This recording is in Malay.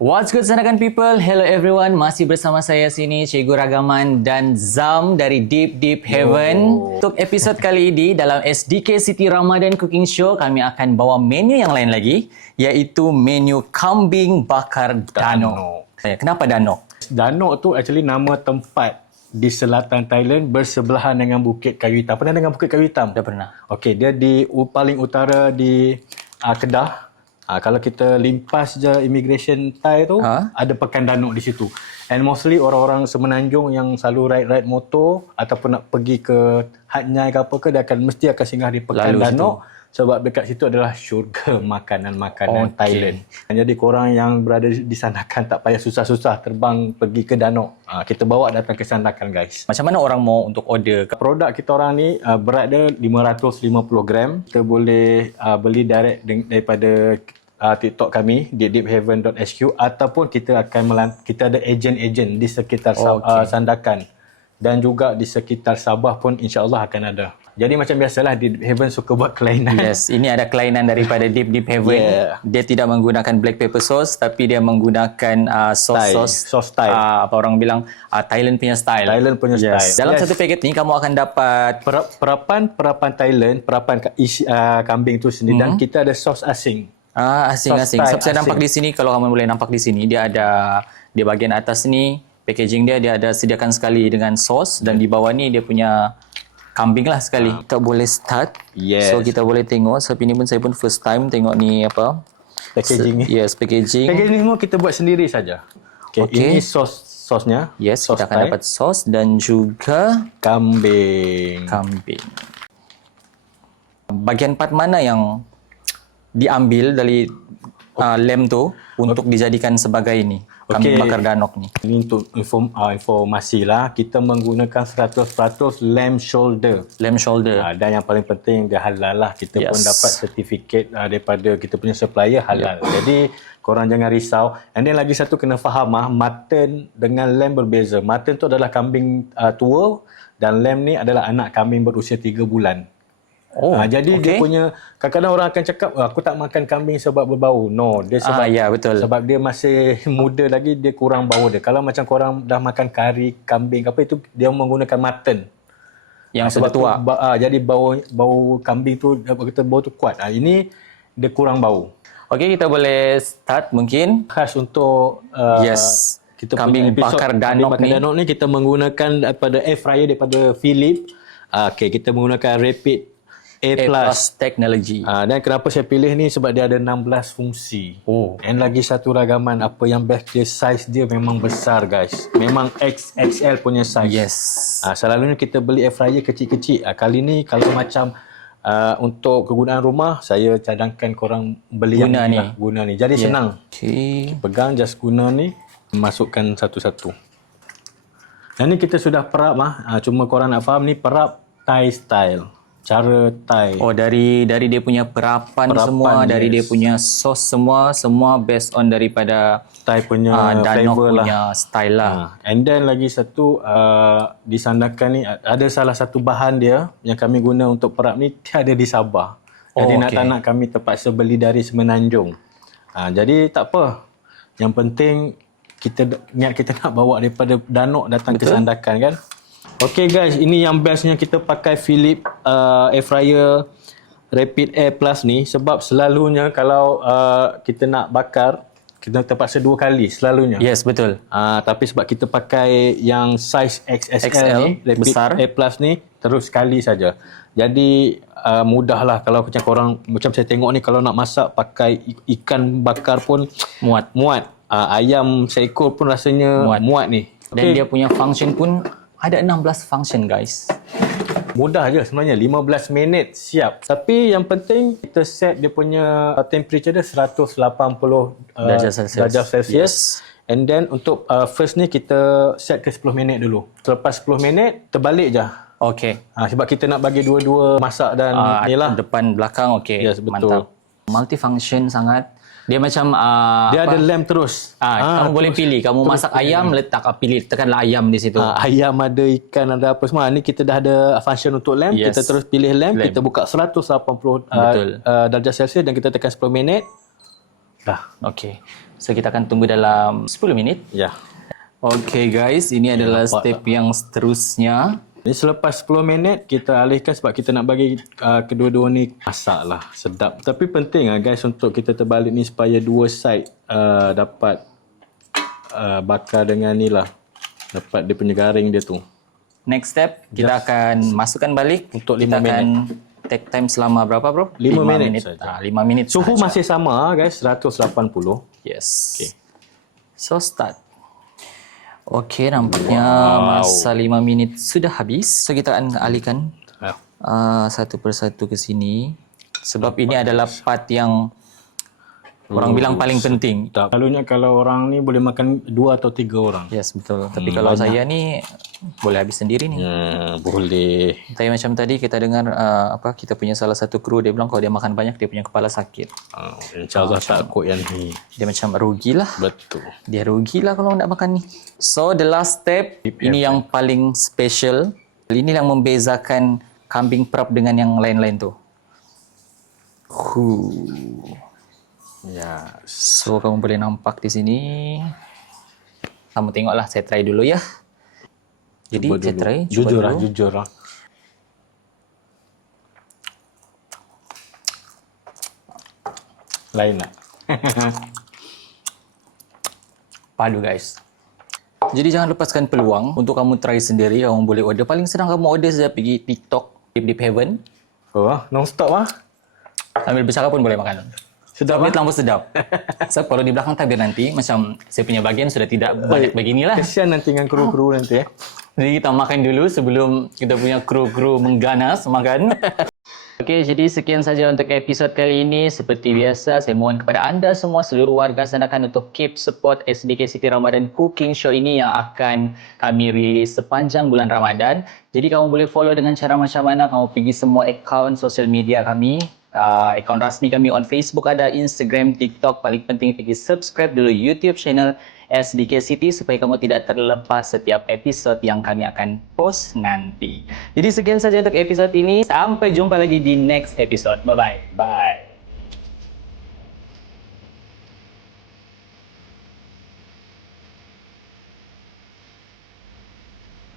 What's good Sandakan people? Hello everyone. Masih bersama saya sini Cikgu Ragaman dan Zam dari Deep Deep Heaven. Untuk episod kali ini dalam SDK City Ramadan Cooking Show, kami akan bawa menu yang lain lagi, iaitu menu kambing bakar Danok. Kenapa Danok? Danok tu actually nama tempat di selatan Thailand bersebelahan dengan Bukit Kayu Hitam. Pernah dengar Bukit Kayu Hitam? Dah pernah. Okey, dia di paling utara di Kedah. Kalau kita limpas je immigration Thai tu, ada Pekan Danok di situ. And mostly orang-orang Semenanjung yang selalu ride motor ataupun nak pergi ke Hat Nyai ke apa ke, dia mesti akan singgah di Pekan Danok. Sebab dekat situ adalah syurga makanan-makanan Thailand. Jadi korang yang berada di Sandakan tak payah susah-susah terbang pergi ke Danok. Kita bawa datang ke Sandakan guys. Macam mana orang mau untuk order? Produk kita orang ni berat dia 550 gram. Kita boleh beli direct daripada TikTok kami di deepheaven.hq ataupun kita ada ejen-ejen di sekitar Sandakan dan juga di sekitar Sabah pun insya-Allah akan ada. Jadi macam biasalah Deep Heaven suka buat kelainan. Yes, ini ada kelainan daripada Deep Deep Heaven. Dia tidak menggunakan black pepper sauce tapi dia menggunakan sauce Thai. Apa orang bilang Thailand punya style. Thailand punya style. Dalam satu paket ni kamu akan dapat perapan Thailand, perapan kambing tu sendiri dan kita ada sos asing. Asing-asing. Sebab saya nampak di sini, kalau kamu boleh nampak di sini, dia ada di bahagian atas ni, packaging dia ada sediakan sekali dengan sos dan di bawah ni dia punya kambing lah sekali. Kita boleh start. Yes. So kita boleh tengok. Sebab ini pun saya pun first time tengok ni apa. Packaging ni. Yes, packaging. Packaging ni semua kita buat sendiri saja. Okay. Ini sosnya. Yes, kita akan dapat sos dan juga kambing. Bagian part mana yang diambil dari lem tu untuk dijadikan sebagai ini kambing bakar Danok ni? Ini untuk informasi lah, kita menggunakan 100% lamb shoulder. Dan yang paling penting dia halal lah. Kita pun dapat sertifikat daripada kita punya supplier halal. Jadi korang jangan risau. And then lagi satu kena faham mutton dengan lamb berbeza. Mutton tu adalah kambing tua dan lamb ni adalah anak kambing berusia 3 bulan. Jadi dia punya, kadang-kadang orang akan cakap aku tak makan kambing sebab berbau. No, dia sebab betul. Sebab dia masih muda lagi, dia kurang bau dia. Kalau macam korang dah makan kari kambing apa itu, dia menggunakan mutton yang sebab tua. Jadi bau kambing tu, kata bau tu kuat. Ini dia kurang bau. Okey, kita boleh start mungkin. Khas untuk kita kambing bakar Danok ni kita menggunakan daripada air fryer daripada Philips. Kita menggunakan Rapid A+ technology. Dan kenapa saya pilih ni sebab dia ada 16 fungsi. And lagi satu ragaman, apa yang best dia, size dia memang besar guys. Memang XXL punya size. Yes. Selalunya kita beli air fryer kecil-kecil. Kali ni kalau macam untuk kegunaan rumah, saya cadangkan korang beli guna ni. Jadi senang. Pegang, just guna ni, masukkan satu-satu. Dan ni kita sudah perap cuma korang nak faham ni perap Thai style. Cara Thai. Dari dia punya perapan semua, dari dia punya sos semua based on daripada Thai punya Danok flavor punya style lah. And then lagi satu di Sandakan ni ada salah satu bahan dia yang kami guna untuk perap ni, dia ada di Sabah. Jadi nak tak nak kami terpaksa beli dari Semenanjung. Jadi tak apa. Yang penting niat kita nak bawa daripada Danok datang ke Sandakan kan. Okay guys, ini yang bestnya kita pakai Philips air fryer Rapid Air Plus ni, sebab selalunya kalau kita nak bakar, kita terpaksa 2 kali selalunya. Yes, betul. Tapi sebab kita pakai yang size XXL ni, Rapid besar. Air Plus ni, terus sekali saja. Jadi mudahlah kalau macam korang, macam saya tengok ni, kalau nak masak pakai ikan bakar pun muat. Ayam seekor pun rasanya muat ni. Dan dia punya function pun ada 16 function guys. Mudah je sebenarnya, 15 minit siap. Tapi yang penting kita set dia punya temperature dia 180 darjah Celsius. Yes. And then untuk first ni kita set ke 10 minit dulu. Selepas 10 minit terbalik je. Sebab kita nak bagi dua-dua masak dan inilah depan belakang. Yes, betul. Mantap. Multifunction sangat. Dia macam dia ada lem terus. Kamu boleh pilih. Kamu masak ayam, tekanlah ayam di situ. Ayam ada, ikan ada, apa semua. Ni kita dah ada function untuk lem. Kita terus pilih lem. Kita buka 180 darjah Celsius dan kita tekan 10 minit. Okey. So kita akan tunggu dalam 10 minit. Ya. Okay guys, ini adalah step yang seterusnya. Ini selepas 10 minit kita alihkan sebab kita nak bagi kedua-dua ni masak lah, sedap. Tapi penting lah guys untuk kita terbalik ni supaya dua side dapat bakar dengan ni lah. Dapat dia punya garing dia tu. Next step, kita akan masukkan balik. Untuk 5 kita akan minit. take time selama berapa bro? 5 minit saja. 5 minit Suhu sahaja. masih sama guys, 180. Yes. Okay. So start. Okey, nampaknya masa 5 minit sudah habis. So kita akan alihkan satu persatu ke sini. Sebab ini adalah part yang orang bilang paling penting. Selalunya kalau orang ni boleh makan 2 atau 3 orang. Yes, betul. Tapi kalau saya ni boleh habis sendiri ni. Boleh. Tapi macam tadi kita dengar kita punya salah satu kru dia bilang kalau dia makan banyak dia punya kepala sakit. InsyaAllah takut yang ni. Dia macam rugilah. Betul. Dia rugilah kalau nak makan ni. So the last step, ini yang paling special. Ini yang membezakan kambing perap dengan yang lain-lain tu. Ya. So kamu boleh nampak di sini. Kamu tengoklah, saya try dulu ya. Jadi saya try. Jujur dulu. lah. Lain tak? Padu guys. Jadi jangan lepaskan peluang untuk kamu try sendiri. Kamu boleh order. Paling senang kamu order saja pergi TikTok Deep Deep Heaven. Non-stop lah. Sambil bercakap pun boleh makan. Sedap Dia terlampau sedap. So kalau di belakang tabir nanti macam saya punya bagian sudah tidak banyak beginilah. Kesian nanti dengan kru-kru nanti. Jadi kita makan dulu sebelum kita punya kru-kru mengganas makan. Okey, jadi sekian saja untuk episod kali ini. Seperti biasa, saya mohon kepada anda semua seluruh warga Sandakan untuk keep support SDK Siti Ramadan Cooking Show ini yang akan kami release sepanjang bulan Ramadan. Jadi kamu boleh follow dengan cara macam mana? Kamu pergi semua akaun sosial media kami. Akaun rasmi kami on Facebook ada, Instagram, TikTok. Paling penting pergi subscribe dulu YouTube channel SDK City supaya kamu tidak terlepas setiap episod yang kami akan post nanti. Jadi sekian saja untuk episod ini. Sampai jumpa lagi di next episode. Bye-bye. Bye.